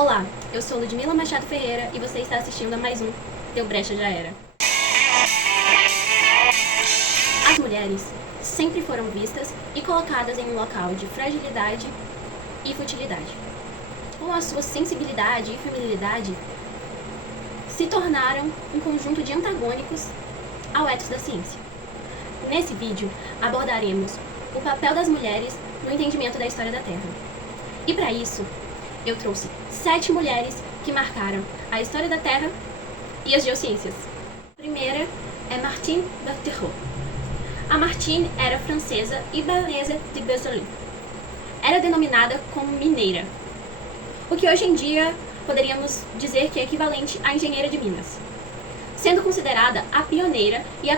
Olá, eu sou Ludmila Machado Ferreira e você está assistindo a mais um Deu Brecha Já Era. As mulheres sempre foram vistas e colocadas em um local de fragilidade e futilidade. Com a sua sensibilidade e feminilidade, se tornaram um conjunto de antagônicos ao ethos da ciência. Nesse vídeo, abordaremos o papel das mulheres no entendimento da história da Terra. E para isso, eu trouxe 7 mulheres que marcaram a história da Terra e as geociências. A primeira é Martine Berthelot. A Martine era francesa e baronesa de Beausoleil. Era denominada como mineira, o que hoje em dia poderíamos dizer que é equivalente à engenheira de Minas, sendo considerada a pioneira e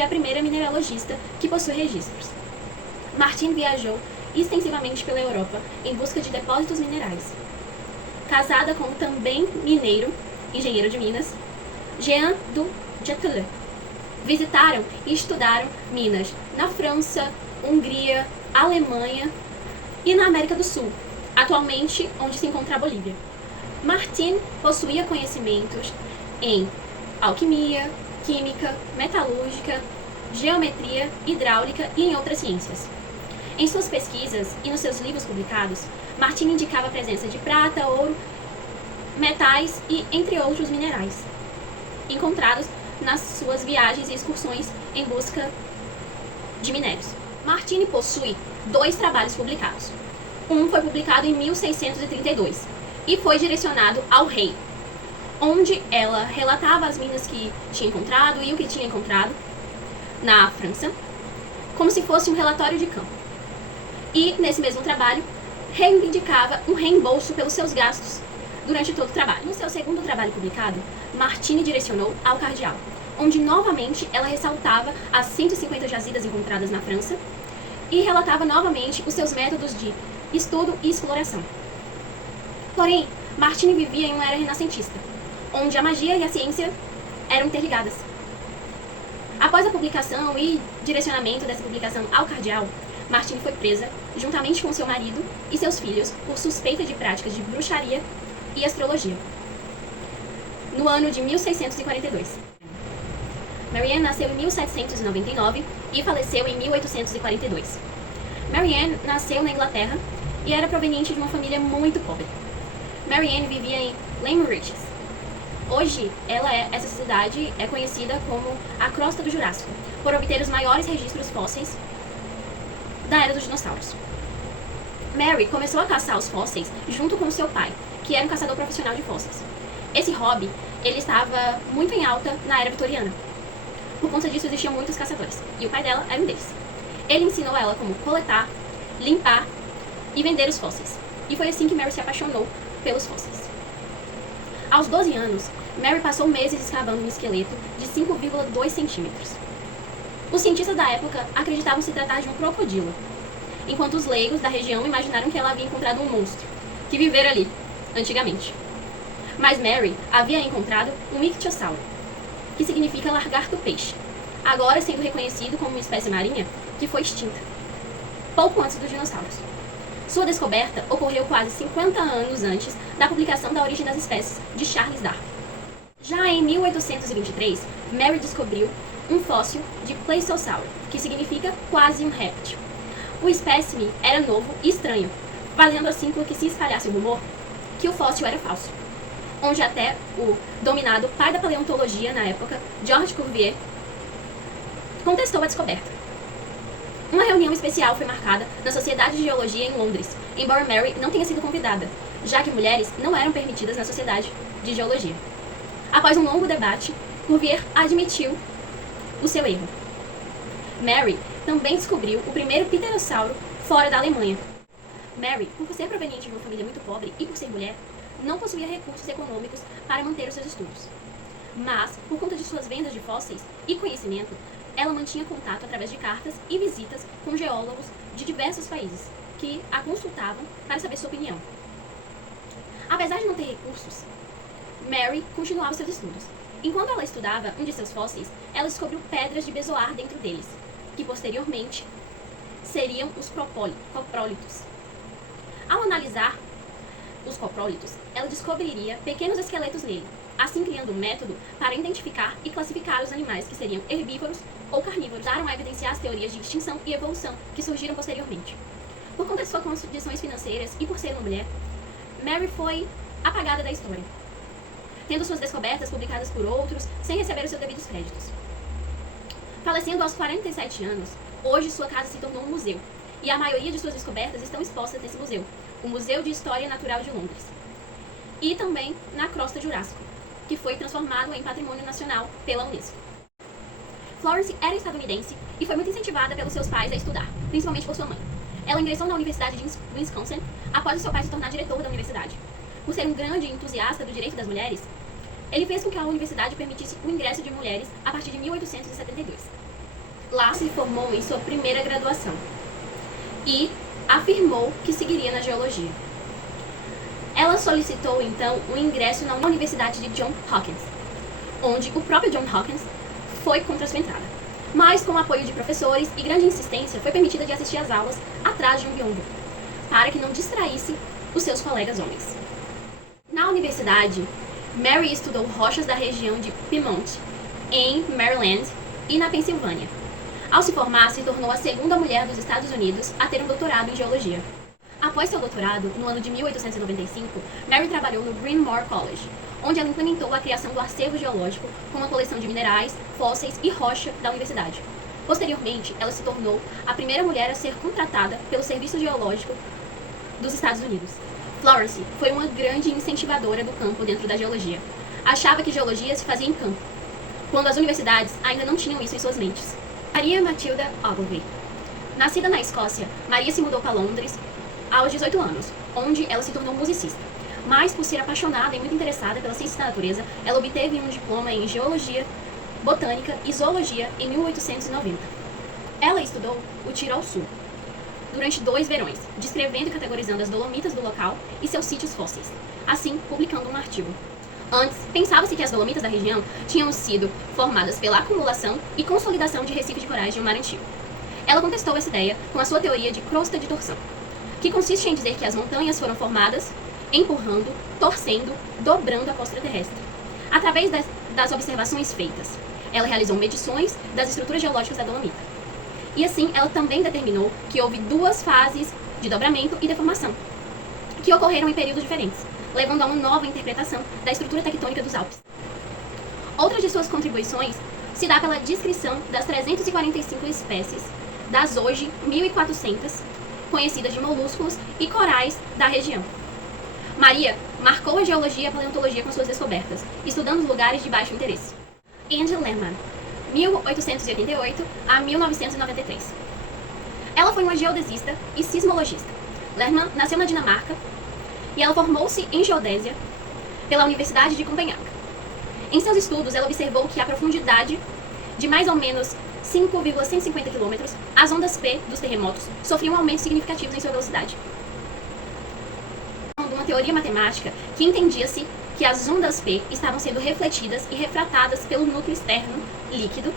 a primeira mineralogista que possui registros. Martine viajou extensivamente pela Europa em busca de depósitos minerais. Casada com o também mineiro, engenheiro de Minas, Jean du Châtelet. Visitaram e estudaram minas na França, Hungria, Alemanha e na América do Sul, atualmente onde se encontra a Bolívia. Martine possuía conhecimentos em alquimia, química, metalúrgica, geometria, hidráulica e em outras ciências. Em suas pesquisas e nos seus livros publicados, Martine indicava a presença de prata, ouro, metais e entre outros minerais, encontrados nas suas viagens e excursões em busca de minérios. Martine possui 2 trabalhos publicados. Um foi publicado em 1632 e foi direcionado ao rei, onde ela relatava as minas que tinha encontrado e o que tinha encontrado na França, como se fosse um relatório de campo. E, nesse mesmo trabalho, reivindicava um reembolso pelos seus gastos durante todo o trabalho. No seu segundo trabalho publicado, Martine direcionou ao cardeal, onde novamente ela ressaltava as 150 jazidas encontradas na França e relatava novamente os seus métodos de estudo e exploração. Porém, Martine vivia em uma era renascentista, onde a magia e a ciência eram interligadas. Após a publicação e direcionamento dessa publicação ao cardeal, Martine foi presa, juntamente com seu marido e seus filhos, por suspeita de práticas de bruxaria e astrologia, no ano de 1642. Marianne nasceu em 1799 e faleceu em 1842. Marianne nasceu na Inglaterra e era proveniente de uma família muito pobre. Marianne vivia em Lambertches. Hoje, essa cidade é conhecida como a Crosta do Jurássico, por obter os maiores registros fósseis da era dos dinossauros. Mary começou a caçar os fósseis junto com seu pai, que era um caçador profissional de fósseis. Esse hobby, ele estava muito em alta na era vitoriana. Por conta disso, existiam muitos caçadores, e o pai dela era um deles. Ele ensinou ela como coletar, limpar e vender os fósseis. E foi assim que Mary se apaixonou pelos fósseis. Aos 12 anos, Mary passou meses escavando um esqueleto de 5,2 centímetros. Os cientistas da época acreditavam se tratar de um crocodilo, enquanto os leigos da região imaginaram que ela havia encontrado um monstro, que vivera ali, antigamente. Mas Mary havia encontrado um ictiosauro, que significa lagarto-peixe, agora sendo reconhecido como uma espécie marinha que foi extinta, pouco antes dos dinossauros. Sua descoberta ocorreu quase 50 anos antes da publicação da Origem das Espécies, de Charles Darwin. Já em 1823, Mary descobriu um fóssil de Plesiosauro, que significa quase um réptil. O espécime era novo e estranho, fazendo assim com que se espalhasse o rumor que o fóssil era falso, onde até o dominado pai da paleontologia na época, George Cuvier, contestou a descoberta. Uma reunião especial foi marcada na Sociedade de Geologia em Londres, embora Mary não tenha sido convidada, já que mulheres não eram permitidas na Sociedade de Geologia. Após um longo debate, Cuvier admitiu o seu erro. Mary também descobriu o primeiro pterossauro fora da Alemanha. Mary, por ser proveniente de uma família muito pobre e por ser mulher, não possuía recursos econômicos para manter os seus estudos. Mas, por conta de suas vendas de fósseis e conhecimento, ela mantinha contato através de cartas e visitas com geólogos de diversos países, que a consultavam para saber sua opinião. Apesar de não ter recursos, Mary continuava seus estudos. Enquanto ela estudava um de seus fósseis, ela descobriu pedras de bezoar dentro deles, que posteriormente seriam os coprólitos. Ao analisar os coprólitos, ela descobriria pequenos esqueletos nele, assim criando um método para identificar e classificar os animais que seriam herbívoros ou carnívoros, ajudaram a evidenciar as teorias de extinção e evolução que surgiram posteriormente. Por conta de suas condições financeiras e por ser uma mulher, Mary foi apagada da história, tendo suas descobertas publicadas por outros sem receber os seus devidos créditos. Falecendo aos 47 anos, hoje sua casa se tornou um museu, e a maioria de suas descobertas estão expostas nesse museu, o Museu de História Natural de Londres, e também na Crosta Jurássico, que foi transformado em Patrimônio Nacional pela Unesco. Florence era estadunidense e foi muito incentivada pelos seus pais a estudar, principalmente por sua mãe. Ela ingressou na Universidade de Wisconsin após o seu pai se tornar diretor da universidade. Por ser um grande entusiasta do direito das mulheres, ele fez com que a universidade permitisse o ingresso de mulheres a partir de 1872. Lá se formou em sua primeira graduação e afirmou que seguiria na geologia. Ela solicitou então o ingresso na Universidade de Johns Hopkins, onde o próprio Johns Hopkins foi contra-suentrada. Mas, com o apoio de professores e grande insistência, foi permitida de assistir às aulas atrás de um biombo, para que não distraísse os seus colegas homens. Na universidade, Mary estudou rochas da região de Piedmont, em Maryland e na Pensilvânia. Ao se formar, se tornou a segunda mulher dos Estados Unidos a ter um doutorado em geologia. Após seu doutorado, no ano de 1895, Mary trabalhou no Bryn Mawr College, onde ela implementou a criação do acervo geológico com uma coleção de minerais, fósseis e rocha da universidade. Posteriormente, ela se tornou a primeira mulher a ser contratada pelo Serviço Geológico dos Estados Unidos. Florence foi uma grande incentivadora do campo dentro da geologia. Achava que geologia se fazia em campo, quando as universidades ainda não tinham isso em suas mentes. Maria Matilda Ogilvy. Nascida na Escócia, Maria se mudou para Londres aos 18 anos, onde ela se tornou musicista. Mas, por ser apaixonada e muito interessada pela ciência da natureza, ela obteve um diploma em Geologia, Botânica e Zoologia em 1890. Ela estudou o Tirol Sul durante 2 verões, descrevendo e categorizando as dolomitas do local e seus sítios fósseis, assim publicando um artigo. Antes, pensava-se que as dolomitas da região tinham sido formadas pela acumulação e consolidação de recifes de corais de um mar antigo. Ela contestou essa ideia com a sua teoria de crosta de torção, que consiste em dizer que as montanhas foram formadas empurrando, torcendo, dobrando a crosta terrestre. Através das observações feitas, ela realizou medições das estruturas geológicas da dolomita. E assim, ela também determinou que houve 2 fases de dobramento e deformação, que ocorreram em períodos diferentes, levando a uma nova interpretação da estrutura tectônica dos Alpes. Outra de suas contribuições se dá pela descrição das 345 espécies das hoje 1.400 conhecidas de moluscos e corais da região. Maria marcou a geologia e a paleontologia com suas descobertas, estudando os lugares de baixo interesse. Anne Lehmann, 1888 a 1993. Ela foi uma geodesista e sismologista. Lehmann nasceu na Dinamarca e ela formou-se em geodésia pela Universidade de Copenhague. Em seus estudos, ela observou que a profundidade de mais ou menos 5,150 km, as ondas P dos terremotos sofriam aumentos significativos em sua velocidade. Uma teoria matemática que entendia-se que as ondas P estavam sendo refletidas e refratadas pelo núcleo externo, líquido,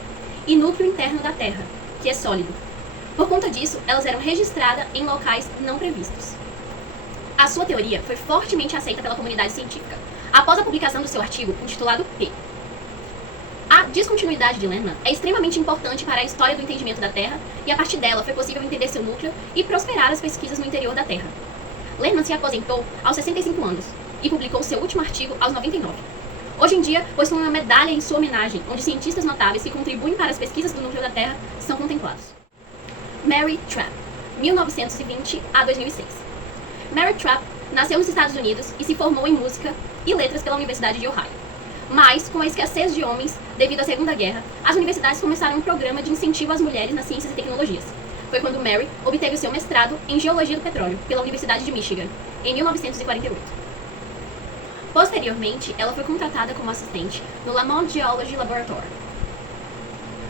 e núcleo interno da Terra, que é sólido. Por conta disso, elas eram registradas em locais não previstos. A sua teoria foi fortemente aceita pela comunidade científica, após a publicação do seu artigo intitulado P. A descontinuidade de Lehmann é extremamente importante para a história do entendimento da Terra, e a partir dela foi possível entender seu núcleo e prosperar as pesquisas no interior da Terra. Lehmann se aposentou aos 65 anos e publicou seu último artigo aos 99. Hoje em dia, possui uma medalha em sua homenagem, onde cientistas notáveis que contribuem para as pesquisas do núcleo da Terra são contemplados. Mary Trapp, 1920 a 2006. Mary Trapp nasceu nos Estados Unidos e se formou em música e letras pela Universidade de Ohio. Mas, com a escassez de homens devido à Segunda Guerra, as universidades começaram um programa de incentivo às mulheres nas ciências e tecnologias. Foi quando Mary obteve o seu mestrado em Geologia do Petróleo pela Universidade de Michigan, em 1948. Posteriormente, ela foi contratada como assistente no Lamont Geology Laboratory,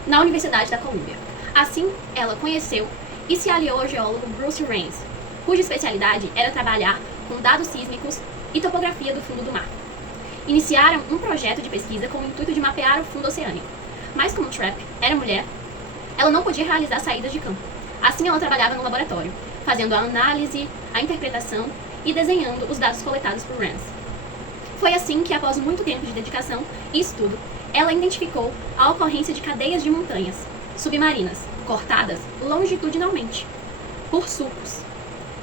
na Universidade da Colômbia. Assim, ela conheceu e se aliou ao geólogo Bruce Rains, cuja especialidade era trabalhar com dados sísmicos e topografia do fundo do mar. Iniciaram um projeto de pesquisa com o intuito de mapear o fundo oceânico. Mas como Trapp era mulher, ela não podia realizar saídas de campo. Assim, ela trabalhava no laboratório, fazendo a análise, a interpretação e desenhando os dados coletados por Rance. Foi assim que, após muito tempo de dedicação e estudo, ela identificou a ocorrência de cadeias de montanhas submarinas cortadas longitudinalmente por sulcos,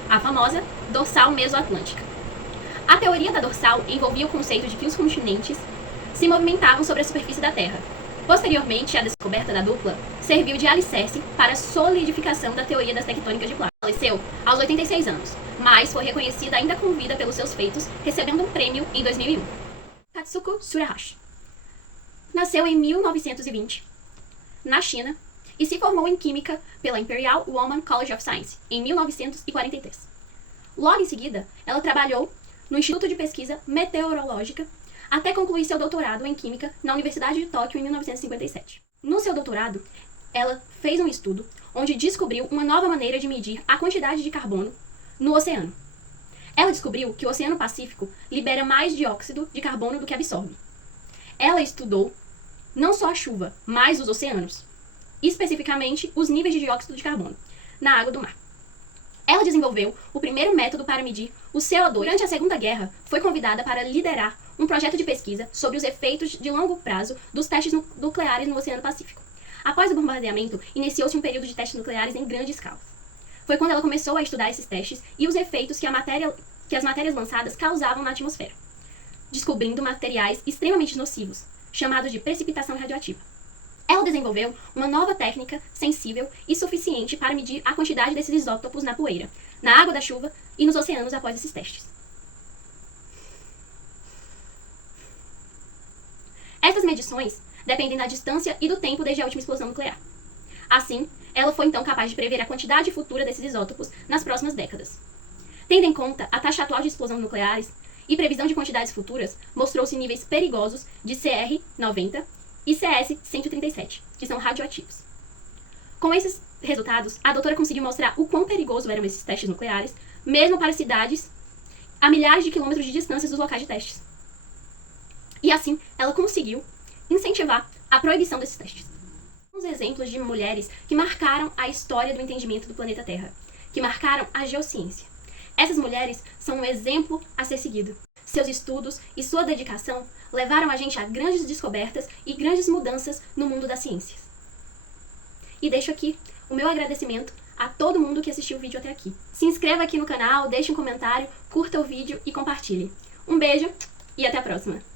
a famosa dorsal mesoatlântica. A teoria da dorsal envolvia o conceito de que os continentes se movimentavam sobre a superfície da Terra. Posteriormente, a descoberta da dupla serviu de alicerce para a solidificação da teoria das tectônicas de placas. Faleceu aos 86 anos, mas foi reconhecida ainda com vida pelos seus feitos, recebendo um prêmio em 2001. Katsuko Tsuruhashi nasceu em 1920, na China, e se formou em Química pela Imperial Woman College of Science, em 1943. Logo em seguida, ela trabalhou no Instituto de Pesquisa Meteorológica até concluir seu doutorado em Química na Universidade de Tóquio em 1957. No seu doutorado, ela fez um estudo onde descobriu uma nova maneira de medir a quantidade de carbono no oceano. Ela descobriu que o Oceano Pacífico libera mais dióxido de carbono do que absorve. Ela estudou não só a chuva, mas os oceanos, especificamente os níveis de dióxido de carbono na água do mar. Ela desenvolveu o primeiro método para medir o CO2. Durante a Segunda Guerra, foi convidada para liderar um projeto de pesquisa sobre os efeitos de longo prazo dos testes nucleares no Oceano Pacífico. Após o bombardeamento, iniciou-se um período de testes nucleares em grande escala. Foi quando ela começou a estudar esses testes e os efeitos que as matérias lançadas causavam na atmosfera, descobrindo materiais extremamente nocivos, chamados de precipitação radioativa. Ela desenvolveu uma nova técnica sensível e suficiente para medir a quantidade desses isótopos na poeira, na água da chuva e nos oceanos após esses testes. Essas medições dependem da distância e do tempo desde a última explosão nuclear. Assim, ela foi então capaz de prever a quantidade futura desses isótopos nas próximas décadas. Tendo em conta a taxa atual de explosão nucleares e previsão de quantidades futuras, mostrou-se níveis perigosos de CR-90 e CS-137, que são radioativos. Com esses resultados, a doutora conseguiu mostrar o quão perigoso eram esses testes nucleares, mesmo para cidades a milhares de quilômetros de distância dos locais de testes. E assim, ela conseguiu incentivar a proibição desses testes. Uns exemplos de mulheres que marcaram a história do entendimento do planeta Terra, que marcaram a geociência. Essas mulheres são um exemplo a ser seguido. Seus estudos e sua dedicação levaram a gente a grandes descobertas e grandes mudanças no mundo das ciências. E deixo aqui o meu agradecimento a todo mundo que assistiu o vídeo até aqui. Se inscreva aqui no canal, deixe um comentário, curta o vídeo e compartilhe. Um beijo e até a próxima!